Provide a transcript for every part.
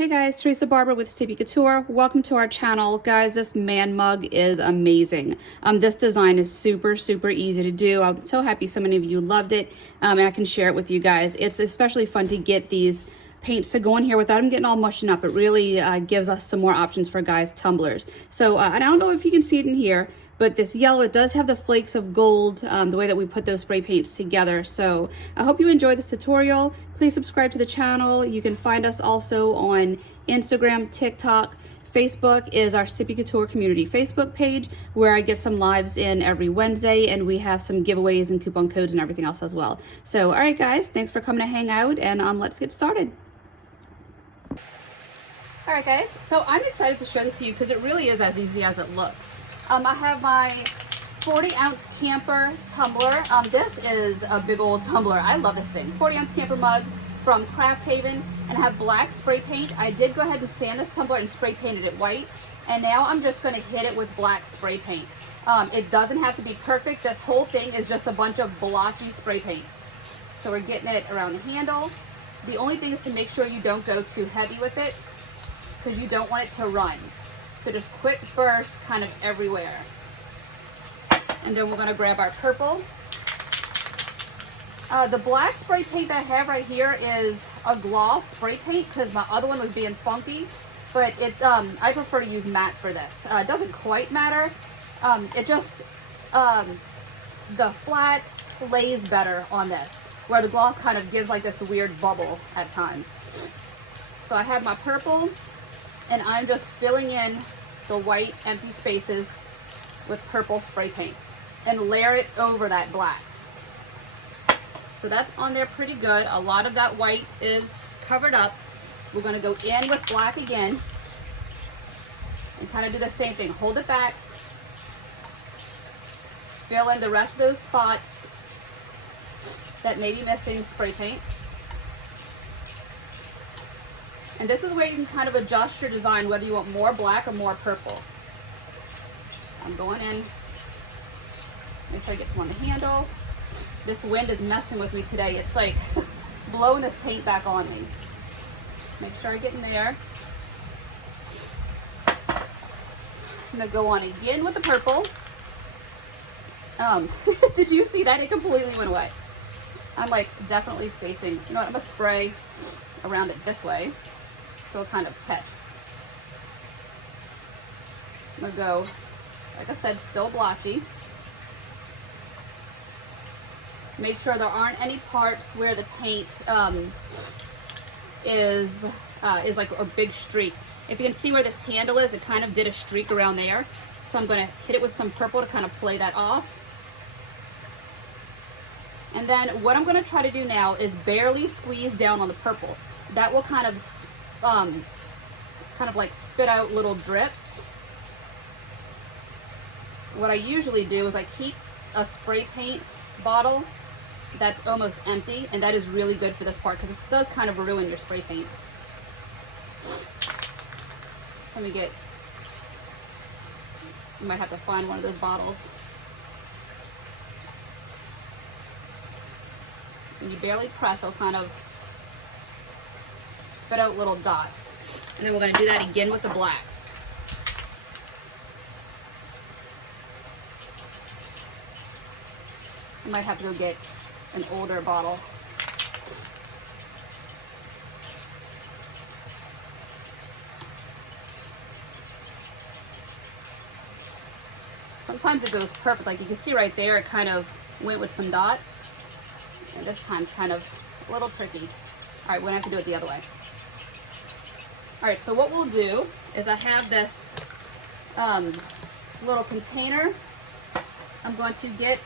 Hey guys, Teresa Barber with Sippie Couture. Welcome to our channel. Guys, this man mug is amazing. This design is super easy to do. I'm so happy so many of you loved it, and I can share it with you guys. It's especially fun to get these paints to go in here without them getting all mushing up. It really gives us some more options for guys' tumblers. So, and I don't know if you can see it in here, but this yellow, it does have the flakes of gold, the way that we put those spray paints together. So I hope you enjoy this tutorial. Please subscribe to the channel. You can find us also on Instagram, TikTok. Facebook is our Sippie Couture community Facebook page, where I get some lives in every Wednesday, and we have some giveaways and coupon codes and everything else as well. So, all right guys, thanks for coming to hang out, and let's get started. All right guys, so I'm excited to show this to you because it really is as easy as it looks. I have my 40-ounce camper tumbler. This is a big old tumbler. I love this thing. 40-ounce camper mug from Craft Haven, and I have black spray paint. I did go ahead and sand this tumbler and spray painted it white, and now I'm just going to hit it with black spray paint. It doesn't have to be perfect. This whole thing is just a bunch of blotchy spray paint. So we're getting it around the handle. The only thing is to make sure you don't go too heavy with it, because you don't want it to run. So just quick burst kind of everywhere. And then we're going to grab our purple. The black spray paint that I have right here is a gloss spray paint because my other one was being funky. But I prefer to use matte for this. It doesn't quite matter. It just, the flat lays better on this, where the gloss kind of gives like this weird bubble at times. So I have my purple, and I'm just filling in the white empty spaces with purple spray paint and layer it over that black. So that's on there pretty good. A lot of that white is covered up. We're going to go in with black again and kind of do the same thing. Hold it back. Fill in the rest of those spots that may be missing spray paint. And this is where you can kind of adjust your design, whether you want more black or more purple. I'm going in. Make sure I get some on the handle. This wind is messing with me today. It's like blowing this paint back on me. Make sure I get in there. I'm going to go on again with the purple. Did you see that? It completely went away. I'm like definitely facing, you know what, I'm going to spray around it this way. So kind of catch. I'm going to go, like I said, still blotchy. Make sure there aren't any parts where the paint is like a big streak. If you can see where this handle is, it kind of did a streak around there. So I'm going to hit it with some purple to kind of play that off. And then what I'm going to try to do now is barely squeeze down on the purple. That will kind of like spit out little drips. What I usually do is I keep a spray paint bottle that's almost empty, and that is really good for this part because this does kind of ruin your spray paints. So let me get, you might have to find one of those bottles. When you barely press, it'll kind of spit out little dots. And then we're going to do that again with the black. I might have to go get an older bottle. Sometimes it goes perfect. Like you can see right there, it kind of went with some dots. And this time's kind of a little tricky. All right, we're going to have to do it the other way. All right, so what we'll do is I have this little container. I'm going to get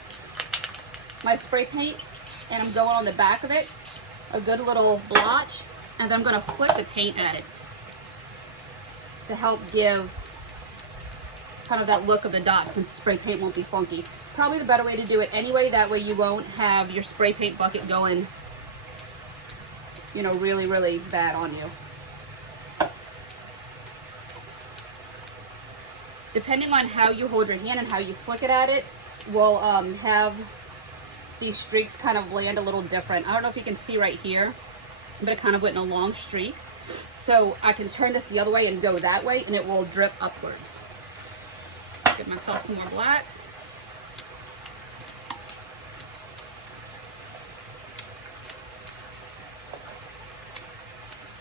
my spray paint, and I'm going on the back of it, a good little blotch, and then I'm going to flick the paint at it to help give kind of that look of the dots, since spray paint won't be funky. Probably the better way to do it anyway, that way you won't have your spray paint bucket going, you know, really bad on you. Depending on how you hold your hand and how you flick it at it, will have these streaks kind of land a little different. I don't know if you can see right here, but it kind of went in a long streak. So I can turn this the other way and go that way, and it will drip upwards. Get myself some more black.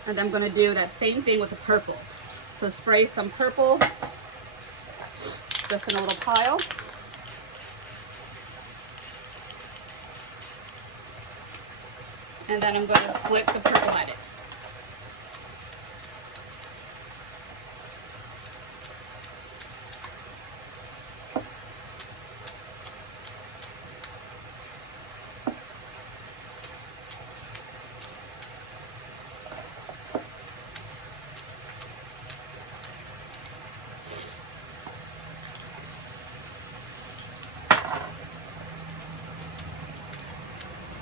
And then I'm going to do that same thing with the purple. So spray some purple just in a little pile. And then I'm going to flick the purple at it.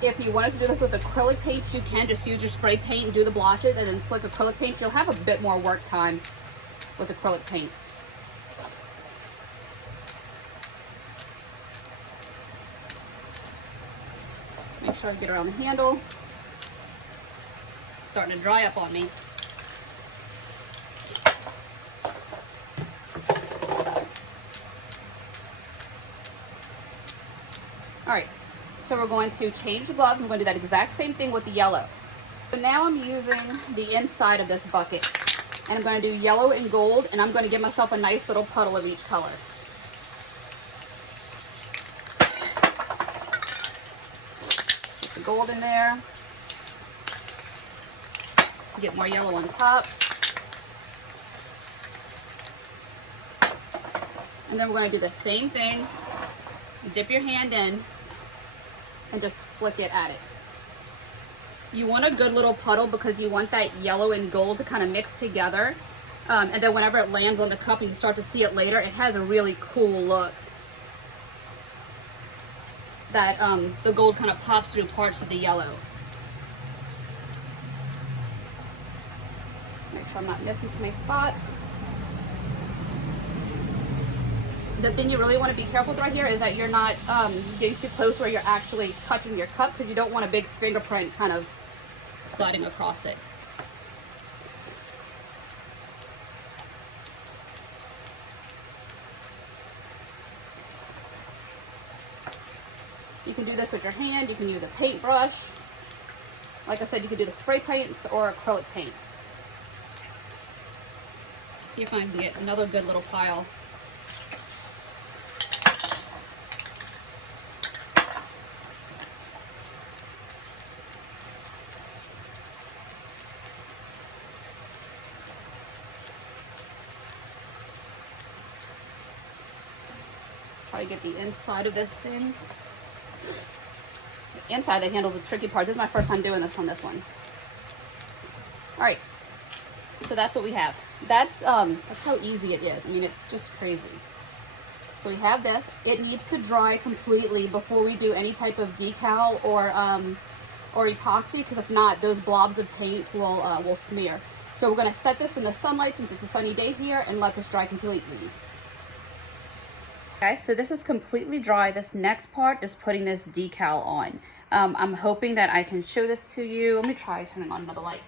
If you wanted to do this with acrylic paints, you can just use your spray paint and do the blotches and then flick acrylic paint. You'll have a bit more work time with acrylic paints. Make sure I get around the handle. It's starting to dry up on me. All right. So we're going to change the gloves. I'm going to do that exact same thing with the yellow. So now I'm using the inside of this bucket. And I'm going to do yellow and gold. And I'm going to give myself a nice little puddle of each color. Put the gold in there. Get more yellow on top. And then we're going to do the same thing. Dip your hand in. And just flick it at it. You want a good little puddle because you want that yellow and gold to kind of mix together. And then whenever it lands on the cup and you start to see it later, it has a really cool look. That the gold kind of pops through parts of the yellow. Make sure I'm not missing too many spots. The thing you really want to be careful with right here is that you're not getting too close where you're actually touching your cup, because you don't want a big fingerprint kind of sliding across it. You can do this with your hand, you can use a paintbrush. Like I said, you can do the spray paints or acrylic paints. See if I can get another good little pile. Try to get the inside of this thing. The inside of the handle is the tricky part. This is my first time doing this on this one. All right, so that's what we have. That's how easy it is. I mean, it's just crazy. So we have this. It needs to dry completely before we do any type of decal or epoxy, because if not, those blobs of paint will smear. So we're going to set this in the sunlight since it's a sunny day here and let this dry completely. Okay, so this is completely dry. This next part is putting this decal on. I'm hoping that I can show this to you. Let me try turning on another light.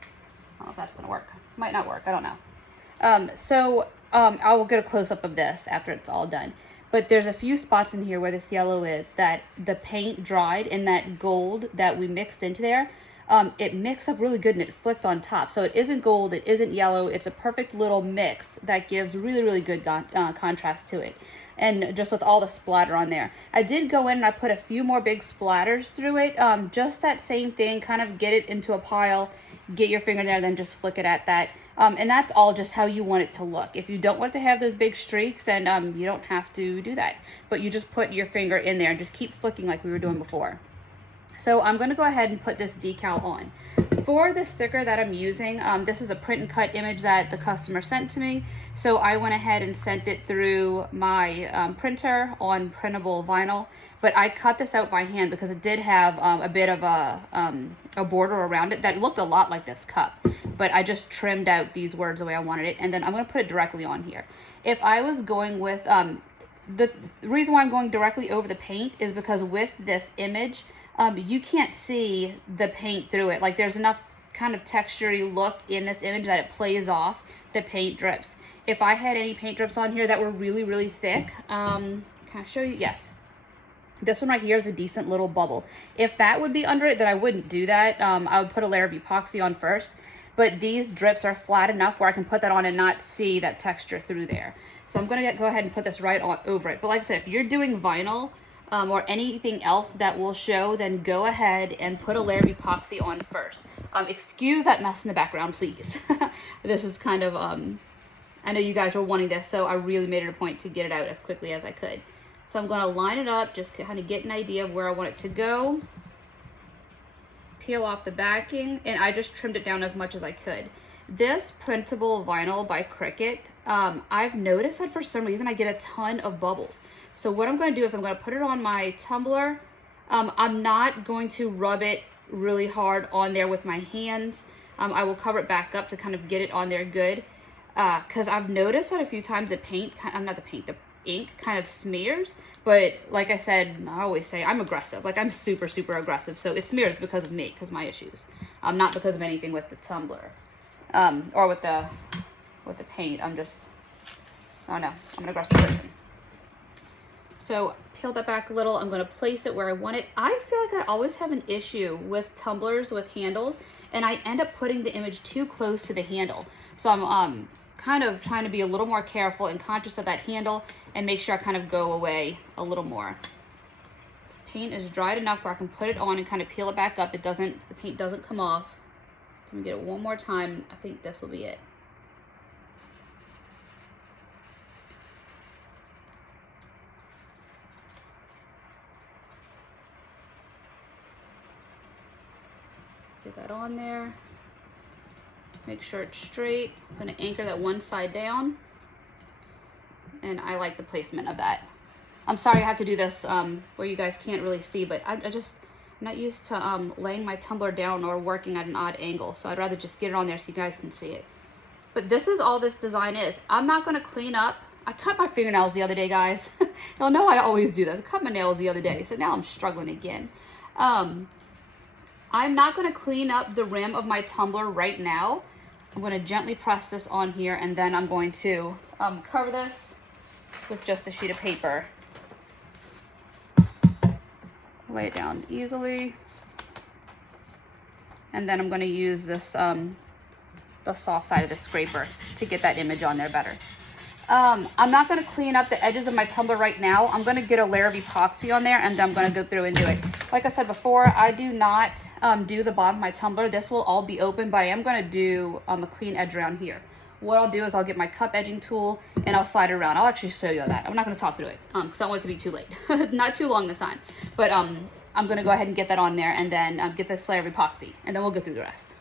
I don't know if that's gonna work. Might not work, I don't know. I will get a close-up of this after it's all done. But there's a few spots in here where this yellow is that the paint dried, and that gold that we mixed into there, it mixed up really good and it flicked on top. So it isn't gold, it isn't yellow, it's a perfect little mix that gives really, really good contrast to it. And just with all the splatter on there. I did go in and I put a few more big splatters through it. Just that same thing, kind of get it into a pile, get your finger there, then just flick it at that. And that's all just how you want it to look. If you don't want to have those big streaks, then you don't have to do that. But you just put your finger in there and just keep flicking like we were doing before. So I'm going to go ahead and put this decal on. For the sticker that I'm using, this is a print and cut image that the customer sent to me. So I went ahead and sent it through my printer on printable vinyl. But I cut this out by hand because it did have a bit of a border around it that looked a lot like this cup. But I just trimmed out these words the way I wanted it. And then I'm going to put it directly on here. If I was going with, the reason why I'm going directly over the paint is because with this image, you can't see the paint through it. Like there's enough kind of textury look in this image that it plays off the paint drips. If I had any paint drips on here that were really, really thick, can I show you? Yes. This one right here is a decent little bubble. If that would be under it, then I wouldn't do that. I would put a layer of epoxy on first, but these drips are flat enough where I can put that on and not see that texture through there. So I'm gonna go ahead and put this right on over it. But like I said, if you're doing vinyl or anything else that will show, then go ahead and put a layer of epoxy on first. Excuse that mess in the background, please. This is kind of, I know you guys were wanting this, so I really made it a point to get it out as quickly as I could. So I'm gonna line it up, just kind of get an idea of where I want it to go. Peel off the backing, and I just trimmed it down as much as I could. This printable vinyl by Cricut, I've noticed that for some reason I get a ton of bubbles. So what I'm gonna do is I'm gonna put it on my tumbler. I'm not going to rub it really hard on there with my hands. I will cover it back up to kind of get it on there good. Cause I've noticed that a few times the the ink kind of smears, but like I said, I always say I'm aggressive. Like I'm super, super aggressive. So it smears because of me, because my issues. Not because of anything with the tumbler, or with the paint. I don't know, I'm an aggressive person. So peel that back a little. I'm gonna place it where I want it. I feel like I always have an issue with tumblers with handles, and I end up putting the image too close to the handle. So I'm kind of trying to be a little more careful and conscious of that handle and make sure I kind of go away a little more. This paint is dried enough where I can put it on and kind of peel it back up. The paint doesn't come off. So I'm gonna get it one more time. I think this will be it. Get that on there. Make sure it's straight. I'm gonna anchor that one side down. And I like the placement of that. I'm sorry I have to do this where you guys can't really see, but I'm not used to laying my tumbler down or working at an odd angle. So I'd rather just get it on there so you guys can see it. But this is all this design is. I'm not gonna clean up. I cut my fingernails the other day, guys. You'll know I always do this. I cut my nails the other day, so now I'm struggling again. I'm not gonna clean up the rim of my tumbler right now. I'm gonna gently press this on here, and then I'm going to cover this with just a sheet of paper. Lay it down easily. And then I'm gonna use this, the soft side of the scraper to get that image on there better. I'm not gonna clean up the edges of my tumbler right now. I'm gonna get a layer of epoxy on there, and then I'm gonna go through and do it. Like I said before, I do not do the bottom of my tumbler. This will all be open, but I am gonna do a clean edge around here. What I'll do is I'll get my cup edging tool and I'll slide it around. I'll actually show you that. I'm not gonna talk through it because I don't want it to be too late. Not too long this time. But I'm gonna go ahead and get that on there, and then get this layer of epoxy, and then we'll go through the rest.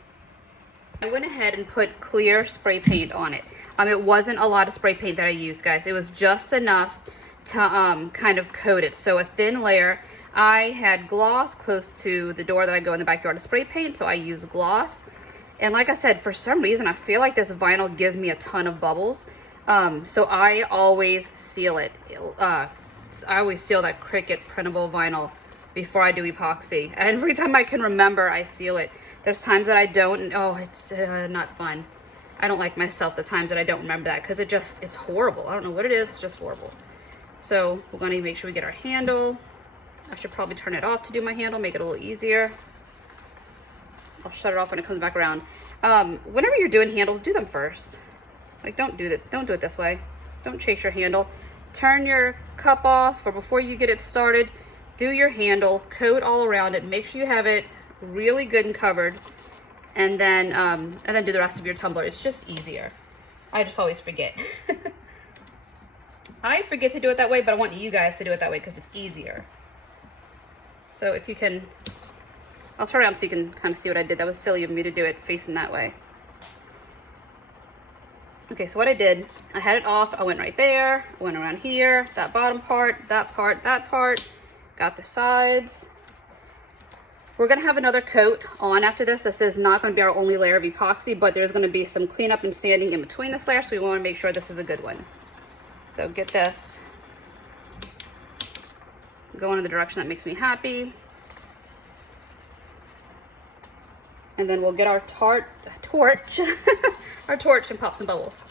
I went ahead and put clear spray paint on it. It wasn't a lot of spray paint that I used, guys. It was just enough to kind of coat it. So a thin layer. I had gloss close to the door that I go in the backyard to spray paint, so I used gloss. And like I said, for some reason, I feel like this vinyl gives me a ton of bubbles. So I always seal it. I always seal that Cricut printable vinyl before I do epoxy. Every time I can remember, I seal it. There's times that I don't, and oh, it's not fun. I don't like myself the times that I don't remember that, because it's horrible. I don't know what it is, it's just horrible. So we're gonna make sure we get our handle. I should probably turn it off to do my handle, make it a little easier. I'll shut it off when it comes back around. Whenever you're doing handles, do them first. Like, don't do it this way. Don't chase your handle. Turn your cup off, or before you get it started, do your handle, coat all around it, make sure you have it really good and covered, and then do the rest of your tumbler. It's just easier. I just always forget. I forget to do it that way, but I want you guys to do it that way because it's easier. So if you can, I'll turn around so you can kind of see what I did. That was silly of me to do it facing that way. Okay, so what I did, I had it off. I went right there, I went around here, that bottom part, that part, got the sides. We're gonna have another coat on after this. This is not gonna be our only layer of epoxy, but there's gonna be some cleanup and sanding in between this layer, so we wanna make sure this is a good one. So get this going in the direction that makes me happy. And then we'll get our torch, our torch, and pop some bubbles.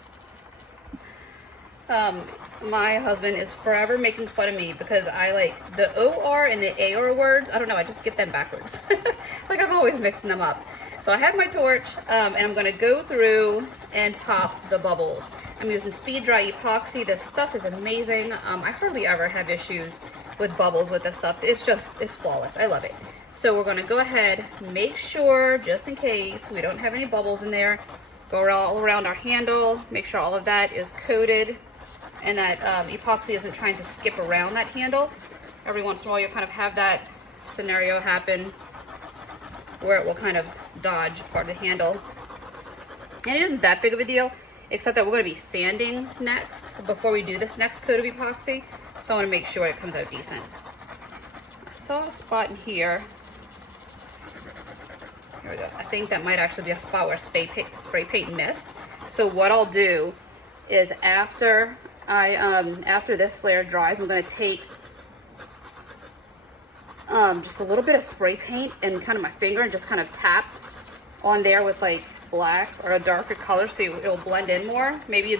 My husband is forever making fun of me because I like the OR and the AR words. I don't know, I just get them backwards. Like I'm always mixing them up. So I have my torch, and I'm gonna go through and pop the bubbles. I'm using speed dry epoxy. This stuff is amazing. I hardly ever have issues with bubbles with this stuff. It's flawless. I love it. So we're gonna go ahead, make sure, just in case we don't have any bubbles in there, go all around our handle, make sure all of that is coated and that epoxy isn't trying to skip around that handle. Every once in a while you'll kind of have that scenario happen where it will kind of dodge part of the handle. And it isn't that big of a deal, except that we're going to be sanding next before we do this next coat of epoxy. So I want to make sure it comes out decent. I saw a spot in here. Here we go. I think that might actually be a spot where spray paint missed. So what I'll do is after this layer dries, I'm going to take just a little bit of spray paint and kind of my finger and just kind of tap on there with like black or a darker color so it'll blend in more. Maybe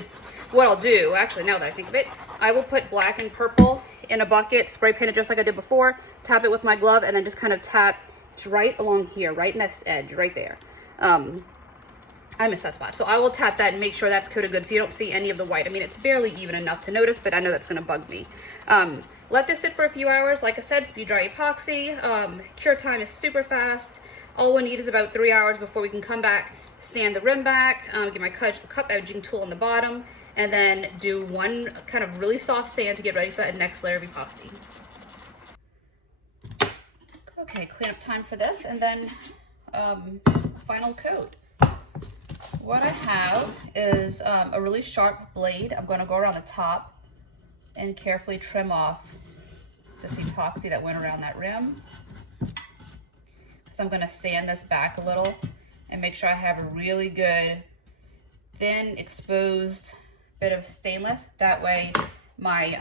what I'll do, actually now that I think of it, I will put black and purple in a bucket, spray paint it just like I did before, tap it with my glove, and then just kind of tap right along here, right in this edge, right there. I missed that spot. So I will tap that and make sure that's coated good so you don't see any of the white. I mean, it's barely even enough to notice, but I know that's gonna bug me. Let this sit for a few hours. Like I said, speed dry epoxy. Cure time is super fast. All we need is about 3 hours before we can come back, sand the rim back, get my cup edging tool on the bottom, and then do one kind of really soft sand to get ready for that next layer of epoxy. Okay, cleanup time for this, and then final coat. What I have is a really sharp blade. I'm going to go around the top and carefully trim off this epoxy that went around that rim. So I'm going to sand this back a little and make sure I have a really good thin exposed bit of stainless. That way my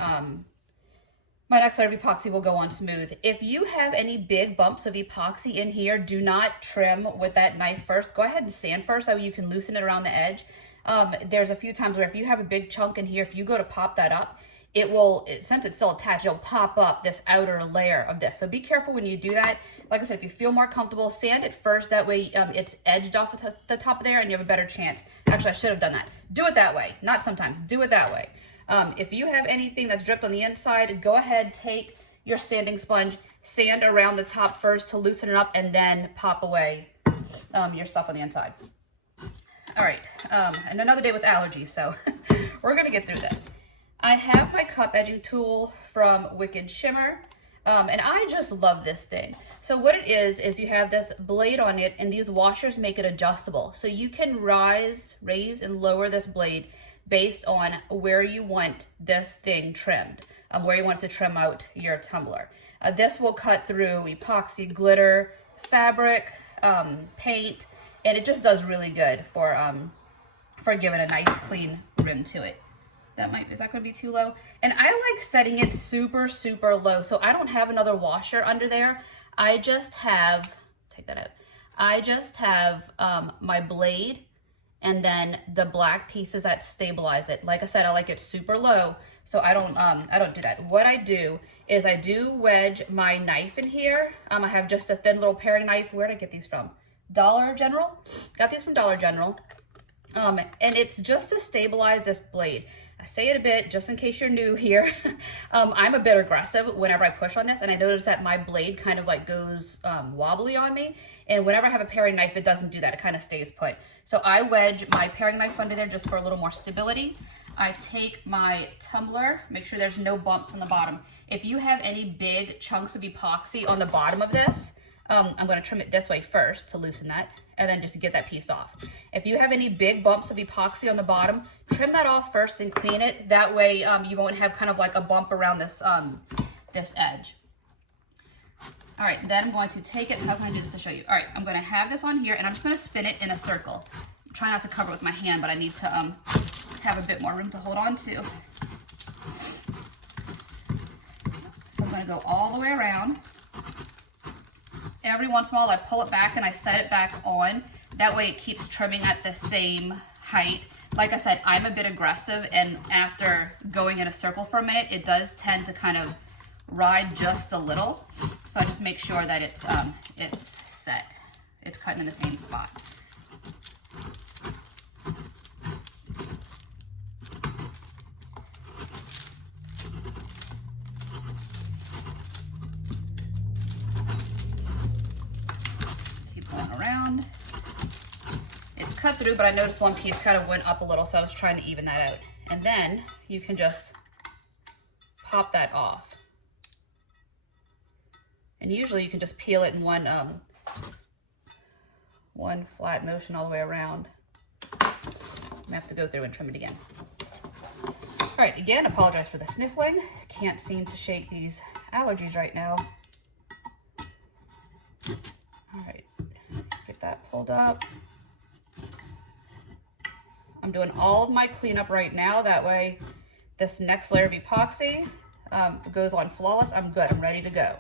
my next layer of epoxy will go on smooth. If you have any big bumps of epoxy in here, do not trim with that knife first. Go ahead and sand first so you can loosen it around the edge. There's a few times where if you have a big chunk in here, if you go to pop that up, since it's still attached, it'll pop up this outer layer of this. So be careful when you do that. Like I said, if you feel more comfortable, sand it first. That way it's edged off the top of there and you have a better chance. Actually, I should have done that. Do it that way. Not sometimes. Do it that way. If you have anything that's dripped on the inside, go ahead, take your sanding sponge, sand around the top first to loosen it up, and then pop away your stuff on the inside. All right, and another day with allergies, so we're gonna get through this. I have my cup edging tool from Wicked Shimmer, and I just love this thing. So what it is you have this blade on it, and these washers make it adjustable. So you can raise and lower this blade based on where you want this thing trimmed, where you want it to trim out your tumbler. This will cut through epoxy, glitter, fabric, paint, and it just does really good for giving a nice clean rim to it. Is that gonna be too low? And I like setting it super, super low. So I don't have another washer under there. I just have, take that out. I just have my blade and then the black pieces that stabilize it. Like I said, I like it super low, so I don't do that. What I do is I do wedge my knife in here. I have just a thin little paring knife. Where did I get these from? Dollar General. Got these from Dollar General. And it's just to stabilize this blade. I say it a bit just in case you're new here. I'm a bit aggressive whenever I push on this, and I notice that my blade kind of like goes wobbly on me. And whenever I have a paring knife, it doesn't do that. It kind of stays put. So I wedge my paring knife under there just for a little more stability. I take my tumbler, make sure there's no bumps on the bottom. If you have any big chunks of epoxy on the bottom of this, I'm going to trim it this way first to loosen that, and then just get that piece off. If you have any big bumps of epoxy on the bottom, trim that off first and clean it. That way you won't have kind of like a bump around this, this edge. All right, then I'm going to take it. How can I do this to show you? All right, I'm going to have this on here, and I'm just going to spin it in a circle. Try not to cover it with my hand, but I need to have a bit more room to hold on to. So I'm going to go all the way around. every once in a while I pull it back and I set it back on. That way it keeps trimming at the same height. Like I said, I'm a bit aggressive, and after going in a circle for a minute, it does tend to kind of ride just a little. So I just make sure that it's set. It's cutting in the same spot. Keep going around. It's cut through, but I noticed one piece kind of went up a little, so I was trying to even that out. And then you can just pop that off. And usually you can just peel it in one flat motion all the way around. I'm gonna have to go through and trim it again. All right, again, apologize for the sniffling. Can't seem to shake these allergies right now. All right, get that pulled up. I'm doing all of my cleanup right now. That way, this next layer of epoxy goes on flawless. I'm good, I'm ready to go.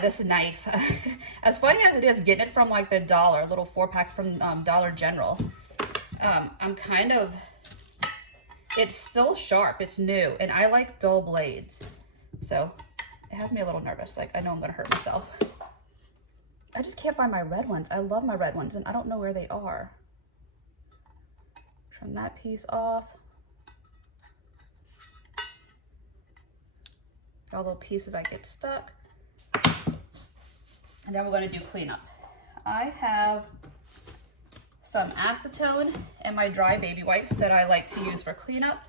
This knife, as funny as it is, getting it from like the dollar, little 4-pack from Dollar General, it's still sharp, it's new, and I like dull blades, so it has me a little nervous, like I know I'm gonna hurt myself. I just can't find my red ones. I love my red ones, and I don't know where they are. Trim that piece off. All the pieces I get stuck. And then we're going to do cleanup. I have some acetone and my dry baby wipes that I like to use for cleanup.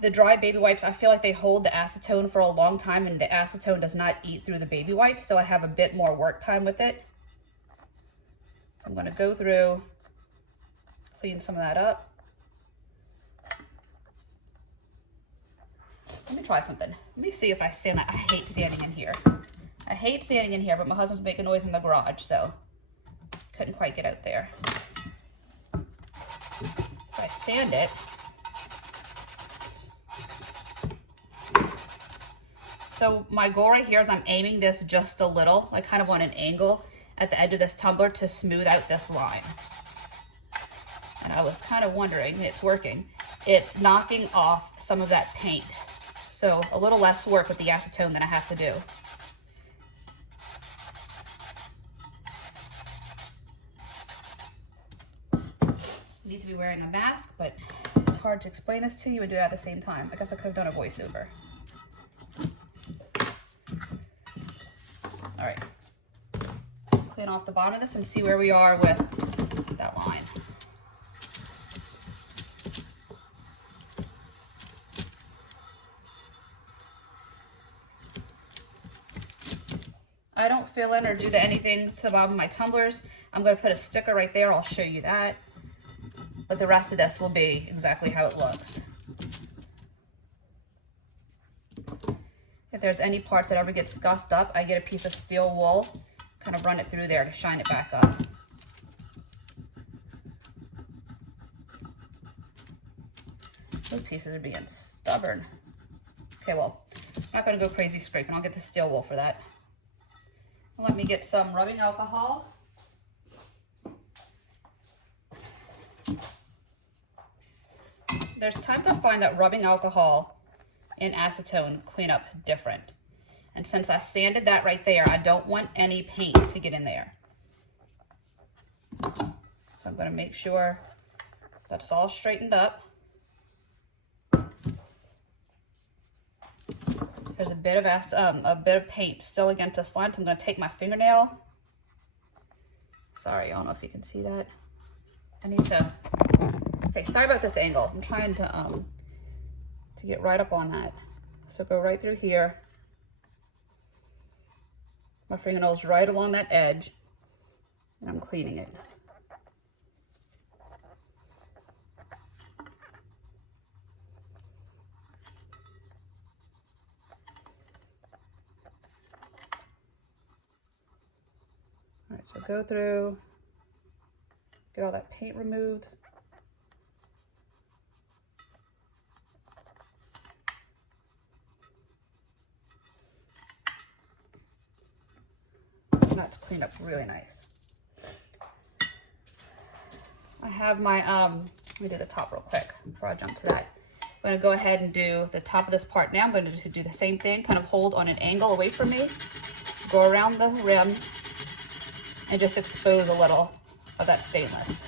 The dry baby wipes, I feel like they hold the acetone for a long time, and the acetone does not eat through the baby wipes, so I have a bit more work time with it. So I'm going to go through, clean some of that up. Let me try something. Let me see if I sand that. I hate sanding in here. I hate standing in here, but my husband's making noise in the garage, so couldn't quite get out there. If I sand it, so my goal right here is I'm aiming this just a little, like kind of on an angle at the edge of this tumbler to smooth out this line. And I was kind of wondering, it's working. It's knocking off some of that paint. So a little less work with the acetone than I have to do. Need to be wearing a mask, but it's hard to explain this to you and do it at the same time. I guess I could have done a voiceover. All right, let's clean off the bottom of this and see where we are with that line. I don't fill in or do anything to the bottom of my tumblers. I'm going to put a sticker right there. I'll show you that. But the rest of this will be exactly how it looks. If there's any parts that ever get scuffed up, I get a piece of steel wool, kind of run it through there to shine it back up. Those pieces are being stubborn. Okay, well, I'm not going to go crazy scraping. I'll get the steel wool for that. Let me get some rubbing alcohol. There's times I find that rubbing alcohol and acetone clean up different. And since I sanded that right there, I don't want any paint to get in there. So I'm going to make sure that's all straightened up. There's a bit of paint still against this line, so I'm going to take my fingernail. Sorry, I don't know if you can see that. I need to. Okay, sorry about this angle. I'm trying to get right up on that. So go right through here. My fingernail's right along that edge, and I'm cleaning it. All right, so go through, get all that paint removed. that's cleaned up really nice. I have my, let me do the top real quick before I jump to that. I'm gonna go ahead and do the top of this part now. I'm going to do the same thing, kind of hold on an angle away from me, go around the rim, and just expose a little of that stainless.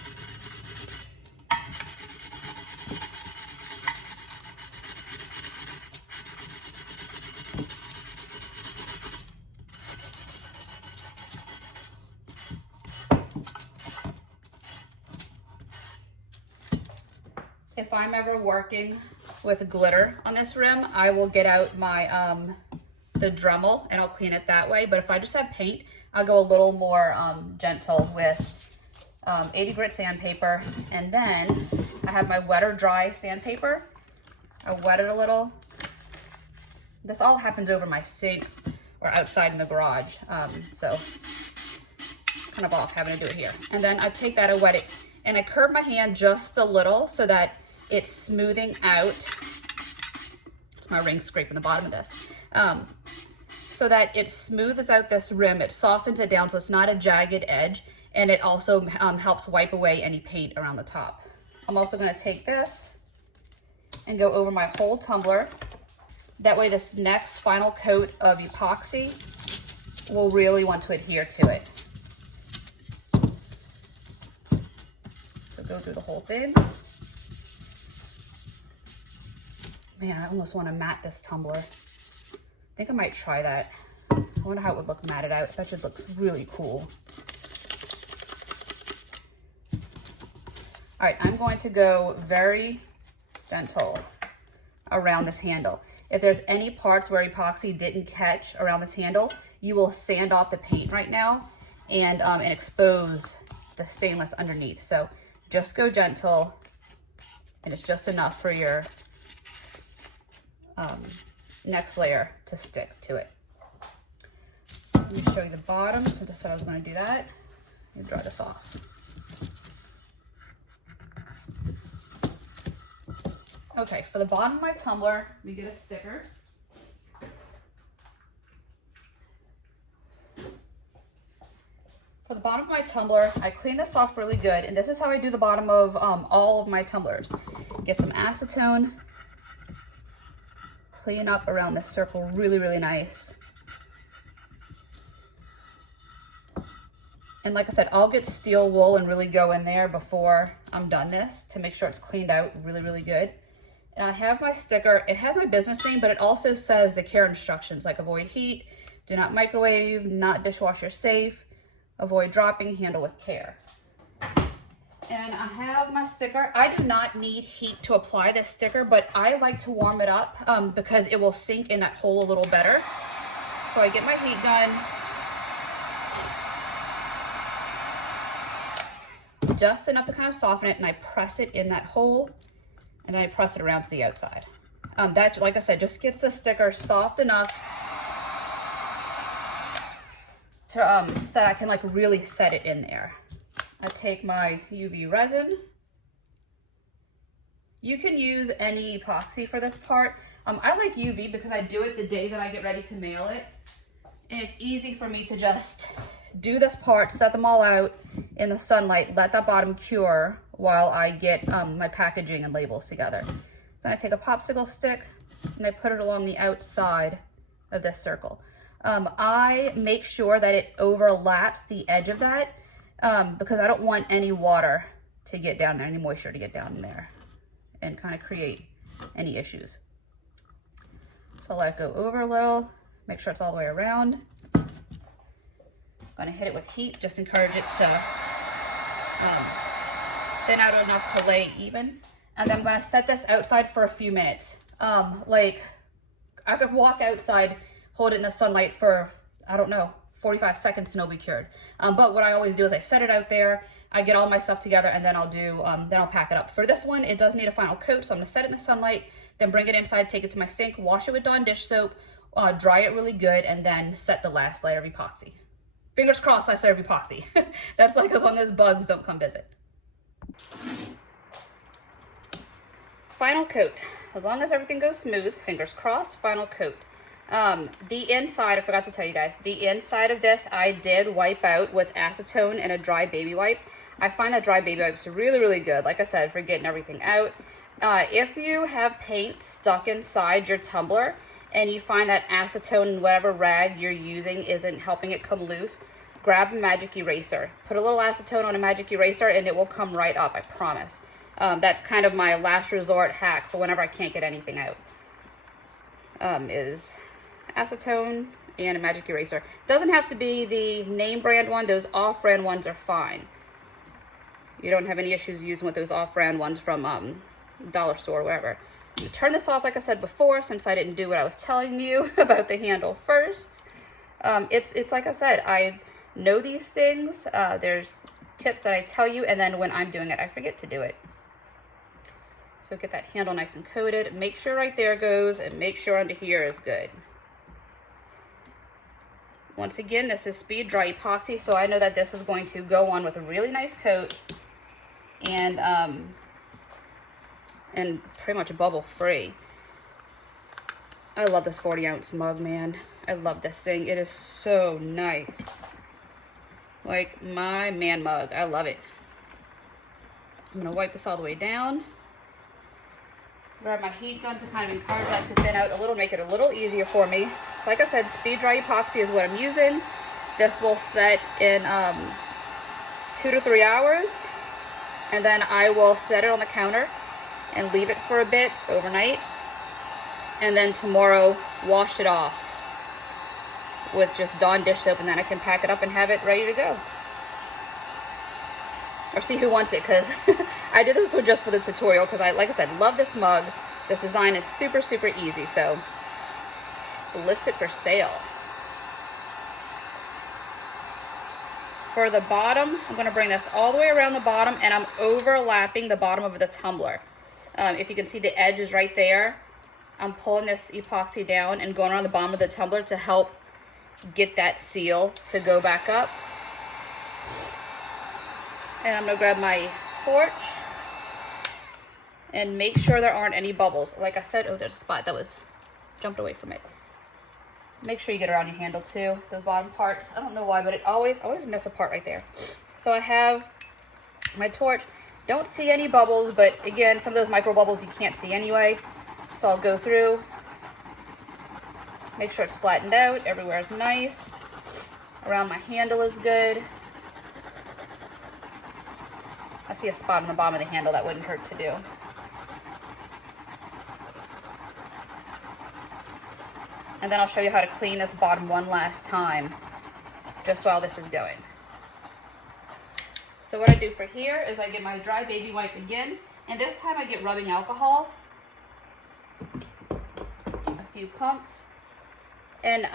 If I'm ever working with glitter on this rim, I will get out my the Dremel and I'll clean it that way. But if I just have paint, I'll go a little more gentle with 80 grit sandpaper, and then I have my wet or dry sandpaper. I wet it a little. This all happens over my sink or outside in the garage, so kind of off having to do it here. And then I take that, I wet it, and I curve my hand just a little so that it's smoothing out. It's my ring scraping the bottom of this. So that it smooths out this rim, it softens it down so it's not a jagged edge, and it also helps wipe away any paint around the top. I'm also gonna take this and go over my whole tumbler. That way this next final coat of epoxy will really want to adhere to it. So go through the whole thing. Man, I almost want to matte this tumbler. I think I might try that. I wonder how it would look matted out. That should look really cool. All right, I'm going to go very gentle around this handle. If there's any parts where epoxy didn't catch around this handle, you will sand off the paint right now and expose the stainless underneath. So just go gentle, and it's just enough for your next layer to stick to it. Let me show you the bottom, since I said I was going to do that. Let me dry this off. Okay, for the bottom of my tumbler, let me get a sticker. For the bottom of my tumbler, I clean this off really good, and this is how I do the bottom of all of my tumblers. Get some acetone, clean up around this circle really, really nice. And like I said, I'll get steel wool and really go in there before I'm done this to make sure it's cleaned out really, really good. And I have my sticker. It has my business name, but it also says the care instructions, like avoid heat, do not microwave, not dishwasher safe, avoid dropping, handle with care. And I have my sticker. I do not need heat to apply this sticker, but I like to warm it up because it will sink in that hole a little better. So I get my heat gun, just enough to kind of soften it, and I press it in that hole, and then I press it around to the outside. That, like I said, just gets the sticker soft enough to so that I can like really set it in there. I take my UV resin. You can use any epoxy for this part. I like UV because I do it the day that I get ready to mail it. And it's easy for me to just do this part, set them all out in the sunlight, let that bottom cure while I get my packaging and labels together. Then I take a popsicle stick and I put it along the outside of this circle. I make sure that it overlaps the edge of that because I don't want any water to get down there, any moisture to get down in there and kind of create any issues. So I'll let it go over a little, make sure it's all the way around. I'm gonna hit it with heat, just encourage it to thin out enough to lay even. And then I'm gonna set this outside for a few minutes. Like I could walk outside, hold it in the sunlight for, I don't know, 45 seconds and it'll be cured. But what I always do is I set it out there, I get all my stuff together, and then I'll pack it up. For this one, it does need a final coat, so I'm gonna set it in the sunlight, then bring it inside, take it to my sink, wash it with Dawn dish soap, dry it really good, and then set the last layer of epoxy. Fingers crossed, last layer of epoxy. That's like as long as bugs don't come visit. Final coat. As long as everything goes smooth, fingers crossed, final coat. The inside, I forgot to tell you guys, the inside of this I did wipe out with acetone and a dry baby wipe. I find that dry baby wipes really, really good, like I said, for getting everything out. If you have paint stuck inside your tumbler and you find that acetone and whatever rag you're using isn't helping it come loose, grab a magic eraser. Put a little acetone on a magic eraser and it will come right up, I promise. That's kind of my last resort hack for whenever I can't get anything out. Is acetone and a magic eraser. Doesn't have to be the name brand one. Those off-brand ones are fine. You don't have any issues using with those off-brand ones from dollar store or wherever. Turn this off like I said before, since I didn't do what I was telling you about the handle first. It's like I said, I know these things. There's tips that I tell you, and then when I'm doing it, I forget to do it. So get that handle nice and coated. Make sure right there goes, and make sure under here is good. Once again, this is speed dry epoxy, so I know that this is going to go on with a really nice coat and pretty much bubble free. I love this 40-ounce mug, man. I love this thing. It is so nice. Like my man mug. I love it. I'm gonna wipe this all the way down. Grab my heat gun to kind of encourage that to thin out a little, make it a little easier for me. Like I said, speed dry epoxy is what I'm using. This will set in 2 to 3 hours, and then I will set it on the counter and leave it for a bit overnight, and then tomorrow wash it off with just Dawn dish soap, and then I can pack it up and have it ready to go. Or see who wants it, because I did this one just for the tutorial, because like I said, love this mug. This design is super, super easy, so list it for sale. For the bottom, I'm going to bring this all the way around the bottom, and I'm overlapping the bottom of the tumbler. If you can see, the edge is right there. I'm pulling this epoxy down and going around the bottom of the tumbler to help get that seal to go back up. And I'm going to grab my torch and make sure there aren't any bubbles. Like I said, oh, there's a spot that was jumped away from it. Make sure you get around your handle too, those bottom parts. I don't know why, but it always miss a part right there. So I have my torch. Don't see any bubbles, but again, some of those micro bubbles you can't see anyway. So I'll go through, make sure it's flattened out, everywhere is nice. Around my handle is good. I see a spot on the bottom of the handle that wouldn't hurt to do. And then I'll show you how to clean this bottom one last time, just while this is going. So what I do for here is I get my dry baby wipe again, and this time I get rubbing alcohol, a few pumps, and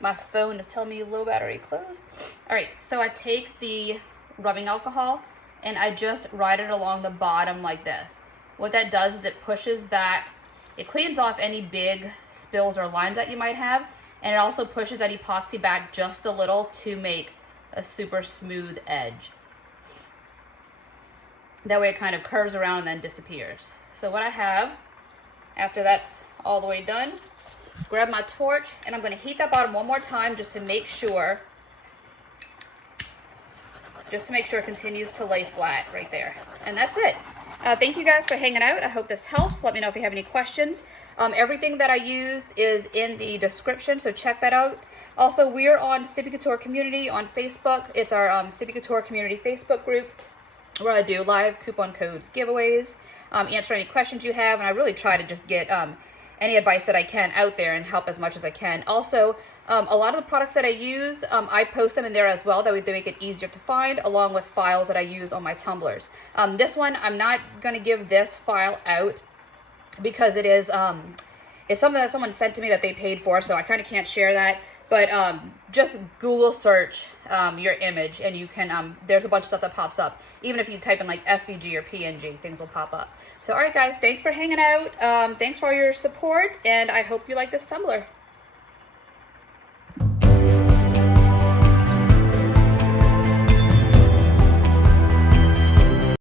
my phone is telling me low battery close. All right, so I take the rubbing alcohol and I just ride it along the bottom like this. What that does is it pushes back, it cleans off any big spills or lines that you might have, and it also pushes that epoxy back just a little to make a super smooth edge. That way it kind of curves around and then disappears. So what I have, after that's all the way done, grab my torch, and I'm going to heat that bottom one more time just to make sure it continues to lay flat right there. And that's it. Thank you guys for hanging out. I hope this helps. Let me know if you have any questions. Everything that I used is in the description, so check that out. Also, we're on Sippie Couture Community on Facebook. It's our Sippie Couture Community Facebook group, where I do live coupon codes, giveaways, answer any questions you have, and I really try to just get any advice that I can out there and help as much as I can. Also, a lot of the products that I use, I post them in there as well. That way they make it easier to find, along with files that I use on my tumblers. This one, I'm not going to give this file out because it is it's something that someone sent to me that they paid for, so I kind of can't share that. But just Google search your image, and you can, there's a bunch of stuff that pops up. Even if you type in like SVG or PNG, things will pop up. So, all right, guys, thanks for hanging out. Thanks for all your support, and I hope you like this tumbler.